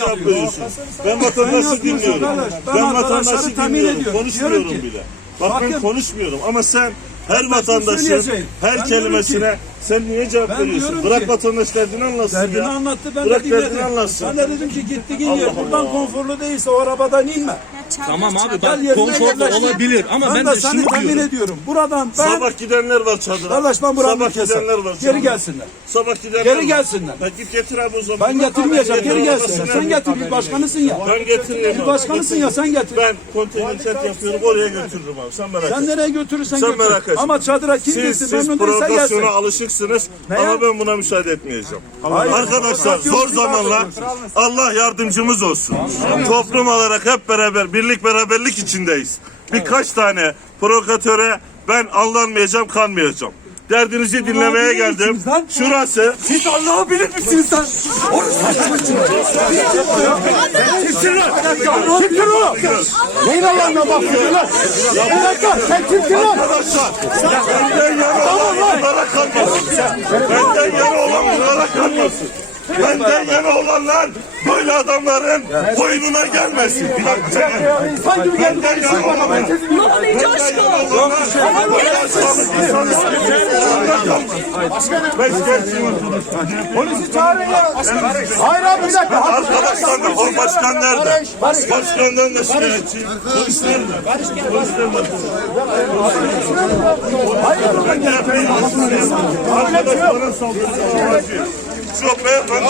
yapıyorsun? Ben vatandaşı şey dinliyorum. Ben, ki, bak bak bak ben vatandaşı dinliyorum. Konuşmuyorum bile. Bak, bak, bak ben konuşmuyorum ama sen her vatandaşın her ben kelimesine ki, sen niye cevap veriyorsun? Bırak ki, vatandaş derdini anlatsın ya. Derdini, derdini ya. anlattı ben Bırak de dinledim. anlatsın. Ben de dedim ki gittiğin yer buradan Allah. konforlu değilse o arabadan inme. Tamam abi ben konforlu olabilir. olabilir ama ben, ben de şunu diyorum. ediyorum. Buradan ben... Sabah gidenler var çadıra. Kardeş ben buranı Sabah keser. gidenler var canlı. Geri gelsinler. Sabah gidenler Geri var. gelsinler. Ben git getir abi o zaman. Ben, ben getirmeyeceğim. Geri gelsin. Sen getir. Bir başkanısın, ben başkanısın haberi ya. Haberi ben getirmeyeyim. Bir başkanısın ya. Sen getir. Ben konteyner set yapıyorum. Oraya götürürüm abi. Sen merak etme. Sen nereye götürürsen götür. merak etme. Ama çadıra kim gitsin? Siz, siz provokasyona alışıksınız. Ama ben buna müsaade etmeyeceğim. Arkadaşlar zor zamanlar Allah yardımcımız olsun. Toplum olarak hep beraber bir birlik beraberlik içindeyiz. Birkaç evet. tane provokatöre ben aldanmayacağım, kanmayacağım. Derdinizi dinlemeye Allah dinlemeye geldim. Şurası. Siz Allah'ı bilir misiniz lan? Onu saçmalıyorsun. Kim kim lan? Neyin Allah'ına bakıyor lan? Ya bir dakika sen kim kim lan? Arkadaşlar benden yara olan bunlara kalmasın. Benden yara olan bunlara kalmasın. Benden yana olanlar ya böyle adamların boynuna gelmesin. İnsan gibi geldi. Ne oluyor Coşko? Ne oluyor Coşko? Polisi çağırın ya. Hayır abi ya. e, da bir dakika. Arkadaşlar o başkan nerede? Başkan nerede? Polis nerede? Polis nerede? Polis nerede? Polis nerede? Polis nerede? Polis nerede? Polis nerede? sofrendo,